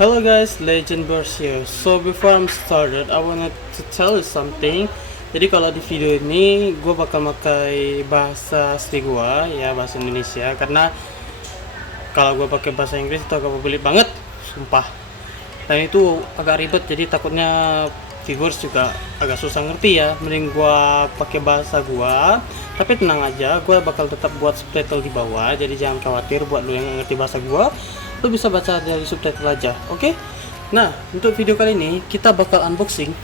Hello guys, Legend Burst here. So before I'm started, I wanted to tell you something. Jadi kalau di video ini gue bakal pakai bahasa asli gue, ya bahasa Indonesia. Karena kalau gue pakai bahasa Inggris itu agak belit banget, sumpah. Dan itu agak ribet, jadi takutnya viewers juga agak susah ngerti ya. Mending gue pakai bahasa gue. Tapi tenang aja, gue bakal tetap buat subtitle di bawah. Jadi jangan khawatir buat lo yang nggak ngerti bahasa gue. Lo bisa baca dari subtitle aja, oke? Nah, untuk video kali ini kita bakal unboxing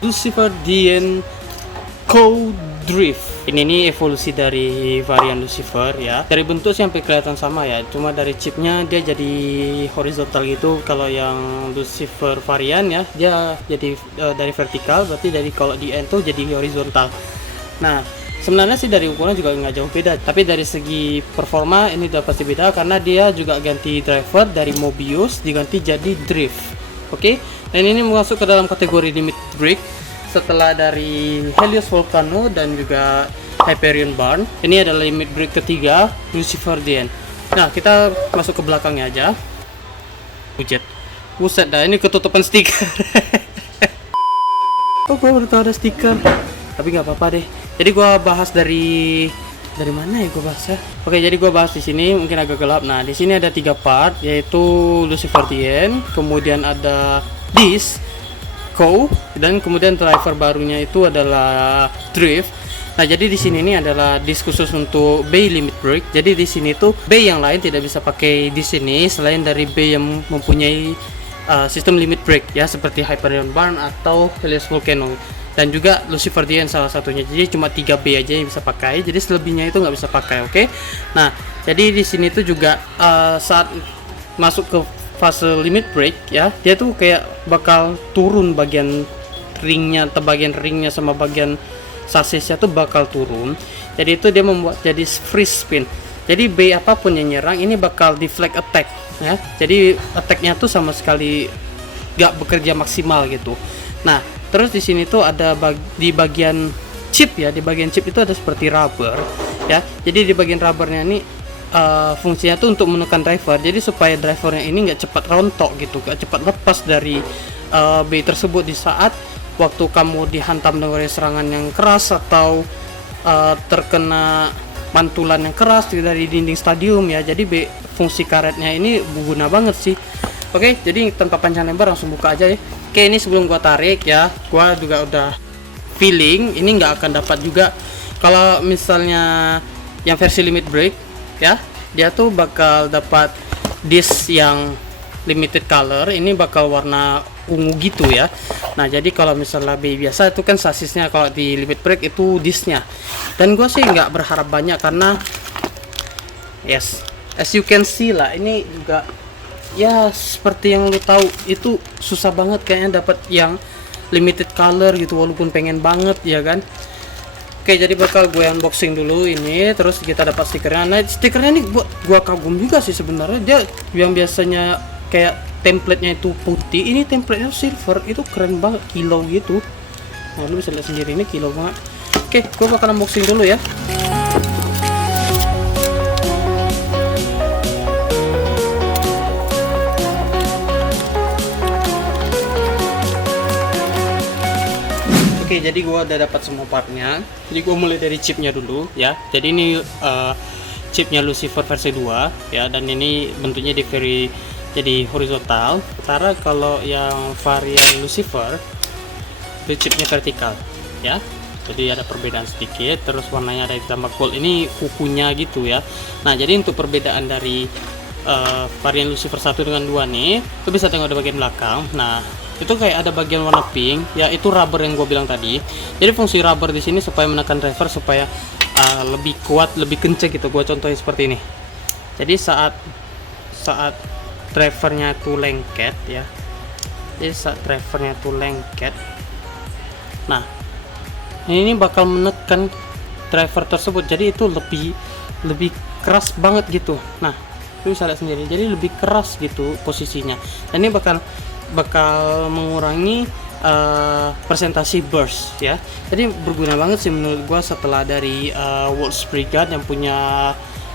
Lucifer DN Co-Drift. Ini evolusi dari varian Lucifer ya. Dari bentuk sih hampir kelihatan sama ya, cuma dari chipnya dia jadi horizontal gitu. Kalau yang Lucifer varian ya, dia jadi dari vertikal, berarti dari kalau DN tuh jadi horizontal. Nah, sebenarnya sih dari ukuran juga nggak jauh beda, tapi dari segi performa ini udah pasti beda karena dia juga ganti driver dari Mobius diganti jadi Drift. Oke, dan ini masuk ke dalam kategori limit break setelah dari Helios Volcano dan juga Hyperion Barn. Ini adalah limit break ketiga Lucifer DN. Nah, kita masuk ke belakangnya aja. Buset dah, ini ketutupan stiker. Oh, gue baru tahu ada stiker, tapi nggak apa-apa deh. Jadi gue bahas dari mana ya gue bahas ya. Oke, jadi gue bahas di sini mungkin agak gelap. Nah, di sini ada 3 part, yaitu Lucifer DN, kemudian ada Disc Co, dan kemudian driver barunya itu adalah Drift. Nah, jadi di sini ini adalah disc khusus untuk bay limit break. Jadi di sini tuh bay yang lain tidak bisa pakai di sini selain dari bay yang mempunyai sistem limit break ya, seperti Hyperion Barn atau Helios Volcano. Dan juga Lucifer DN salah satunya. Jadi cuma 3B aja yang bisa pakai. Jadi selebihnya itu nggak bisa pakai, oke? Nah, jadi di sini tuh juga saat masuk ke fase limit break ya, dia tuh kayak bakal turun bagian ringnya, atau bagian ringnya sama bagian sasisnya tuh bakal turun. Jadi itu dia membuat jadi free spin. Jadi B apapun yang nyerang ini bakal deflect attack ya. Jadi attacknya tuh sama sekali nggak bekerja maksimal gitu. Nah, terus di sini tuh ada di bagian chip ya, di bagian chip itu ada seperti rubber ya. Jadi di bagian rubbernya ini fungsinya tuh untuk menekan driver. Jadi supaya drivernya ini nggak cepat rontok gitu, nggak cepat lepas dari B tersebut di saat waktu kamu dihantam dengan serangan yang keras atau terkena pantulan yang keras dari dinding stadium ya. Jadi fungsi karetnya ini berguna banget sih. Oke, jadi tanpa panjang lebar langsung buka aja ya. Oke, ini sebelum gua tarik ya, gua juga udah feeling ini nggak akan dapat juga kalau misalnya yang versi limit break ya, dia tuh bakal dapat disc yang limited color, ini bakal warna ungu gitu ya. Nah, jadi kalau misalnya B biasa itu kan sasisnya, kalau di limit break itu discnya. Dan gua sih nggak berharap banyak karena yes, as you can see lah, ini juga ya seperti yang lu tahu itu susah banget kayaknya dapat yang limited color gitu, walaupun pengen banget ya kan. Oke, jadi bakal gue unboxing dulu ini, terus kita dapat stikernya. Nah, stikernya ini buat gue kagum juga sih sebenarnya. Dia yang biasanya kayak template-nya itu putih, ini template-nya silver, itu keren banget, kilo gitu. Nah, lu bisa lihat sendiri ini kilo banget. Oke, gue bakal unboxing dulu ya. Oke, jadi gua udah dapat semua partnya. Jadi gua mulai dari chipnya dulu ya. Jadi ini chipnya Lucifer versi 2 ya, dan ini bentuknya jadi horizontal. Sementara kalau yang varian Lucifer itu chipnya vertikal ya. Jadi ada perbedaan sedikit. Terus warnanya ada ditambah gold. Ini kukunya gitu ya. Nah, jadi untuk perbedaan dari varian Lucifer 1 dengan 2 nih, itu bisa tengok di bagian belakang. Nah, itu kayak ada bagian warna pink ya, itu rubber yang gue bilang tadi. Jadi fungsi rubber di sini supaya menekan driver supaya lebih kuat, lebih kenceng gitu. Gue contohin seperti ini. Jadi saat drivernya tuh lengket ya, jadi saat drivernya tuh lengket, nah ini bakal menekan driver tersebut. Jadi itu lebih keras banget gitu. Nah, lu bisa lihat sendiri, jadi lebih keras gitu posisinya. Dan ini bakal mengurangi presentasi burst ya. Jadi berguna banget sih menurut gua setelah dari World Brigade yang punya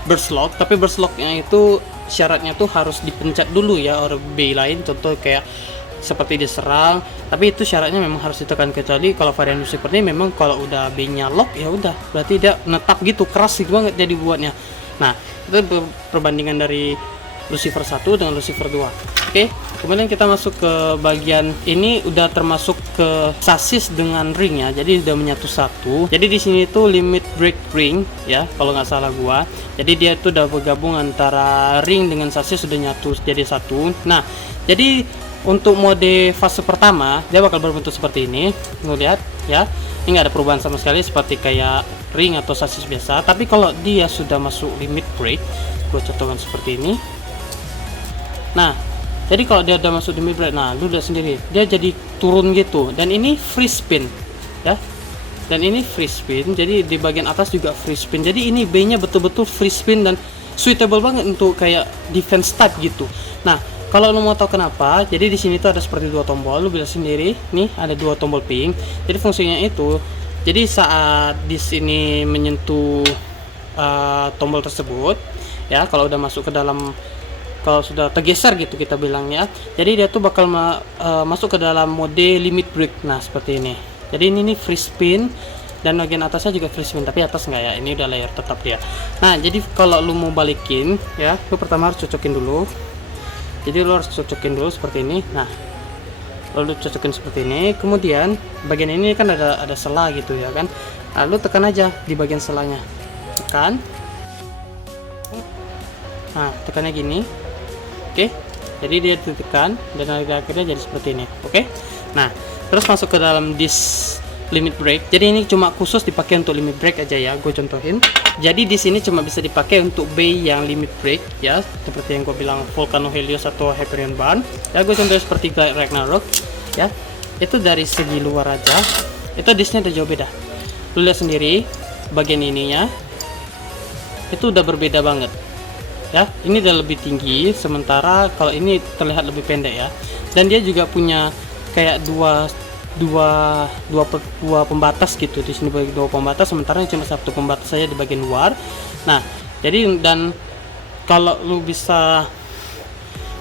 burst lock. Tapi burst locknya itu syaratnya tuh harus dipencet dulu ya or B lain, contoh kayak seperti diserang, tapi itu syaratnya memang harus ditekan. Kecuali kalau varian Lucifer ini memang kalau udah B-nya lock ya udah berarti dia netap gitu, keras gitu banget jadi buatnya. Nah, itu perbandingan dari Lucifer 1 dengan Lucifer 2. Oke, kemudian kita masuk ke bagian ini udah termasuk ke sasis dengan ring ya. Jadi udah menyatu satu. Jadi di sini tuh limit break ring ya, kalau nggak salah gua. Jadi dia itu udah bergabung antara ring dengan sasis sudah nyatu jadi satu. Nah, jadi untuk mode fase pertama dia bakal berbentuk seperti ini. Lu lihat ya, ini nggak ada perubahan sama sekali seperti kayak ring atau sasis biasa. Tapi kalau dia sudah masuk limit break, gue contohkan seperti ini. Nah, jadi kalau dia udah masuk limit break, nah lu lihat sendiri dia jadi turun gitu. Dan ini free spin ya, dan ini free spin. Jadi di bagian atas juga free spin. Jadi ini B-nya betul-betul free spin dan suitable banget untuk kayak defense type gitu. Nah, kalau lo mau tahu kenapa, jadi di sini tuh ada seperti dua tombol, lo bisa sendiri, nih ada dua tombol ping. Jadi fungsinya itu, jadi saat di sini menyentuh tombol tersebut, ya kalau udah masuk ke dalam, kalau sudah tergeser gitu kita bilangnya, jadi dia tuh bakal masuk ke dalam mode limit break. Nah seperti ini. Jadi ini nih free spin dan bagian atasnya juga free spin, tapi atas enggak ya, ini udah layer tetap dia. Nah jadi kalau lo mau balikin, ya lo pertama harus cocokin dulu. Jadi lo harus cocokin dulu seperti ini. Nah, lalu cocokin seperti ini. Kemudian bagian ini kan ada sela gitu ya kan. Lalu tekan aja di bagian selanya. Tekan. Nah, tekannya gini. Oke. Jadi dia ditekan dan akhirnya jadi seperti ini. Oke. Nah, terus masuk ke dalam disk limit break. Jadi ini cuma khusus dipakai untuk limit break aja ya. Gue contohin. Jadi di sini cuma bisa dipakai untuk B yang limit break ya, seperti yang gue bilang Volcano Helios atau Hyperion Barn. Ya gue contohin seperti Ragnarok ya. Itu dari segi luar aja. Itu disknya udah jauh beda. Lu lihat sendiri bagian ininya. Itu udah berbeda banget. Ya, ini udah lebih tinggi sementara kalau ini terlihat lebih pendek ya. Dan dia juga punya kayak dua pembatas gitu. Di sini bagi dua pembatas, sementara cuma satu pembatas saja di bagian luar. Nah jadi, dan kalau lu bisa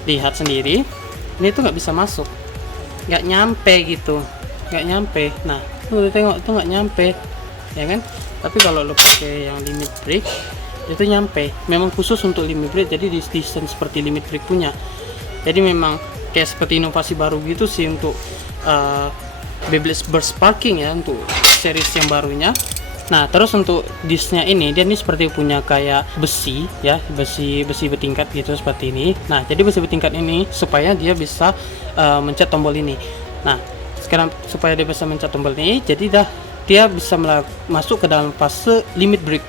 lihat sendiri, ini tuh nggak bisa masuk, nggak nyampe gitu, nggak nyampe. Nah lu tengok tuh nggak nyampe ya kan. Tapi kalau lu pakai yang limit break itu nyampe, memang khusus untuk limit break. Jadi desain seperti limit break punya. Jadi memang kayak seperti inovasi baru gitu sih untuk Beyblade Burst Sparking ya, untuk series yang barunya. Nah terus untuk disknya ini, dia ini seperti punya kayak besi ya, besi bertingkat gitu seperti ini. Nah jadi besi bertingkat ini supaya dia bisa mencet tombol ini. Nah sekarang supaya dia bisa mencet tombol ini, jadi dia bisa masuk ke dalam fase limit break.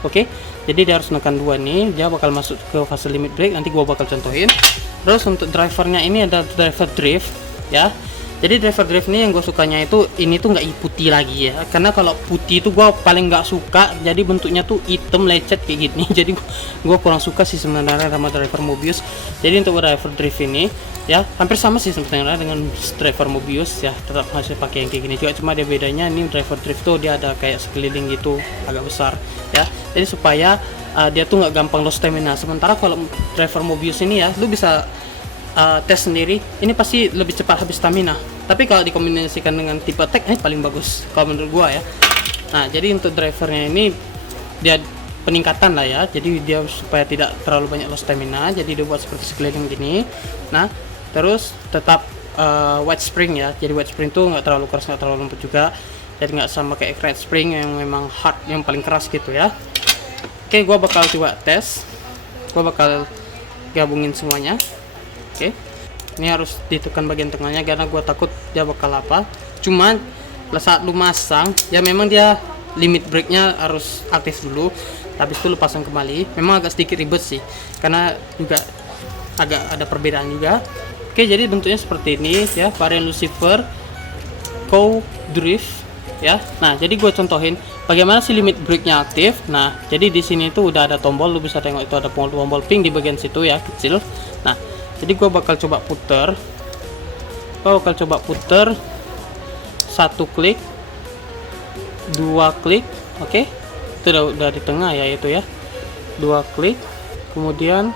Oke, jadi dia harus menekan dua nih, dia bakal masuk ke fase limit break. Nanti gua bakal contohin. Terus untuk drivernya ini ada driver drift ya. Jadi driver drift ini yang gue sukanya itu ini tuh nggak putih lagi ya, karena kalau putih itu gue paling nggak suka. Jadi bentuknya tuh hitam lecet kayak gini. Jadi gue kurang suka sih sebenarnya sama driver Mobius. Jadi untuk driver drift ini ya hampir sama sih sebenarnya dengan driver Mobius ya, tetap masih pakai yang kayak gini juga. Cuma dia bedanya ini driver drift tuh dia ada kayak sekeliling gitu agak besar ya. Jadi supaya dia tuh nggak gampang lost stamina. Sementara kalau driver Mobius ini ya, lu bisa tes sendiri, ini pasti lebih cepat habis stamina. Tapi kalau dikombinasikan dengan tipe attack, paling bagus kalau menurut gua ya. Nah jadi untuk drivernya ini dia peningkatan lah ya, jadi dia supaya tidak terlalu banyak lost stamina, jadi dia buat seperti sekeliling gini. Nah terus tetap wide spring ya, jadi wide spring tuh nggak terlalu keras nggak terlalu lembut juga, jadi nggak sama kayak red spring yang memang hard, yang paling keras gitu ya. Oke, gua bakal coba tes, gua bakal gabungin semuanya. Oke, ini harus ditekan bagian tengahnya karena gue takut dia bakal apa. Cuman saat lu masang ya memang dia limit breaknya harus aktif dulu, habis itu lu pasang kembali. Memang agak sedikit ribet sih karena juga agak ada perbedaan juga. Oke, jadi bentuknya seperti ini ya, varian Lucifer Cow Drift ya. Nah jadi gue contohin bagaimana sih limit breaknya aktif. Nah jadi di sini tuh udah ada tombol, lu bisa tengok itu ada tombol pink di bagian situ ya, kecil. Nah jadi gue bakal coba puter, satu klik, dua klik. Oke, itu udah di tengah ya, itu ya, dua klik, kemudian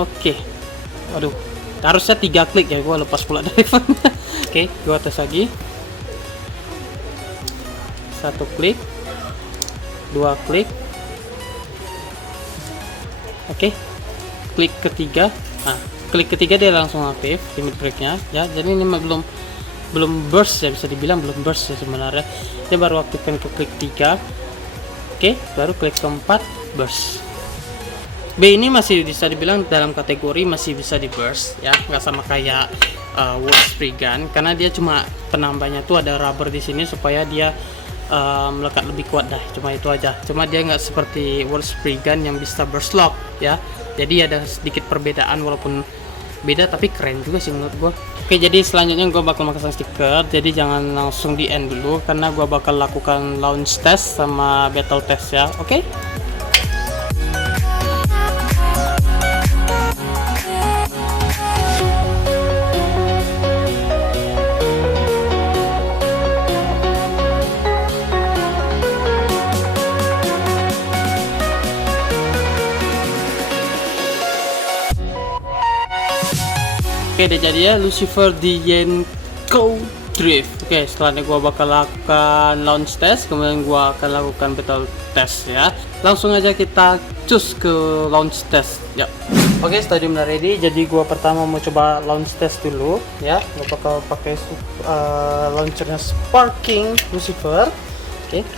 Oke. Waduh, harusnya 3 klik ya, gua lepas pula dari phone. Oke, gua tes lagi. 1 klik, 2 klik. Oke, klik ketiga. Nah, klik ketiga dia langsung aktif limit breaknya ya. Jadi ini belum burst ya, bisa dibilang belum burst ya sebenarnya. Dia baru aktifkan ke klik 3. Oke, baru klik keempat burst. B ini masih bisa dibilang dalam kategori masih bisa di burst ya, nggak sama kayak World Spray Gun, karena dia cuma penambahnya tuh ada rubber di sini supaya dia melekat lebih kuat dah, cuma itu aja. Cuma dia nggak seperti World Spray Gun yang bisa burst lock ya, jadi ada sedikit perbedaan walaupun beda tapi keren juga sih menurut gua. Oke, jadi selanjutnya gua bakal masang stiker, jadi jangan langsung di end dulu karena gua bakal lakukan launch test sama battle test ya. Oke. Oke, udah jadi ya Lucifer di Yenko Drift. Oke, setelahnya gua bakal lakukan launch test, kemudian gua akan lakukan battle test ya. Langsung aja kita cus ke launch test ya. Oke, stadium udah ready, jadi gua pertama mau coba launch test dulu ya. Gua bakal pakai launchernya Sparking Lucifer. Oke.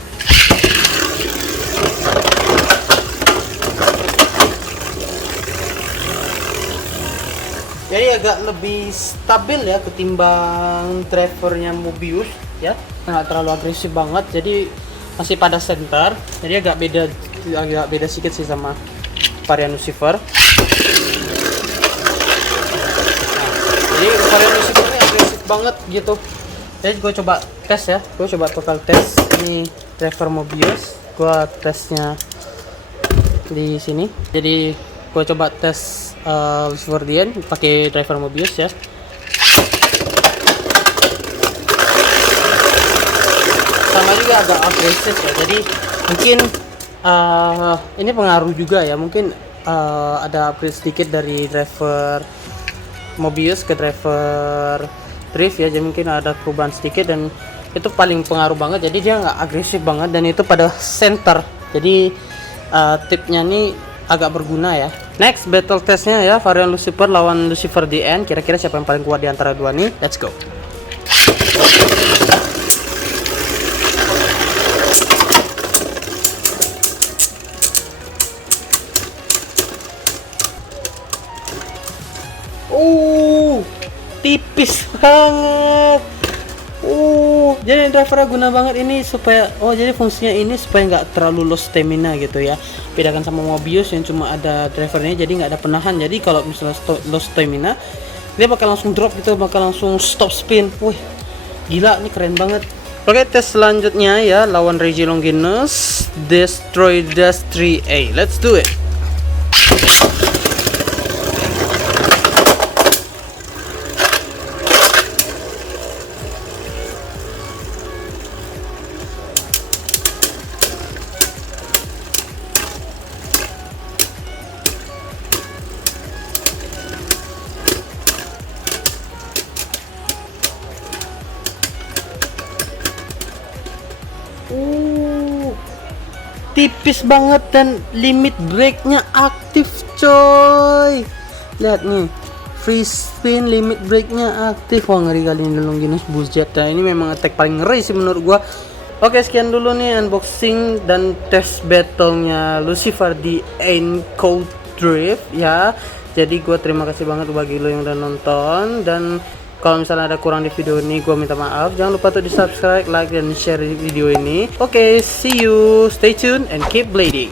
Jadi agak lebih stabil ya ketimbang drivernya Mobius ya, nggak terlalu agresif banget, jadi masih pada center, jadi agak beda sedikit sih sama varian Lucifer. Nah, jadi varian Lucifer ini agresif banget gitu. Jadi gue coba tes ya, gue coba total tes ini driver Mobius, gue tesnya di sini. Jadi gue coba tes Lucifer Dien pakai driver Mobius ya. Sama juga agak agresif ya, jadi mungkin ini pengaruh juga ya, mungkin ada upgrade sedikit dari driver Mobius ke driver Drift ya, jadi mungkin ada perubahan sedikit dan itu paling pengaruh banget. Jadi dia nggak agresif banget dan itu pada center, jadi tipnya nih agak berguna ya. Next battle testnya ya, varian Lucifer lawan Lucifer DN. Kira-kira siapa yang paling kuat di antara dua nih? Let's go. Tipis banget. Jadi drivernya guna banget ini supaya jadi fungsinya ini supaya nggak terlalu low stamina gitu ya. Bedakan sama Mobius yang cuma ada drivernya, jadi nggak ada penahan. Jadi kalau misalnya low stamina, dia bakal langsung drop gitu, bakal langsung stop spin. Wih, gila, ini keren banget. Oke, tes selanjutnya ya lawan Regi Longinus Destroy Dash 3A. Let's do it. Tipis banget dan limit breaknya aktif coy. Lihat nih, free spin limit breaknya aktif. Wah, ngeri kali ini Longinus Buzzjet. Nah, ini memang attack paling ngeri sih menurut gua. Oke, sekian dulu nih unboxing dan test battlenya Lucifer di Yenko Drift ya. Jadi gua terima kasih banget bagi lo yang udah nonton, dan kalau misalnya ada kurang di video ini, gue minta maaf. Jangan lupa untuk di subscribe, like, dan share video ini. Oke, see you. Stay tuned and keep blading.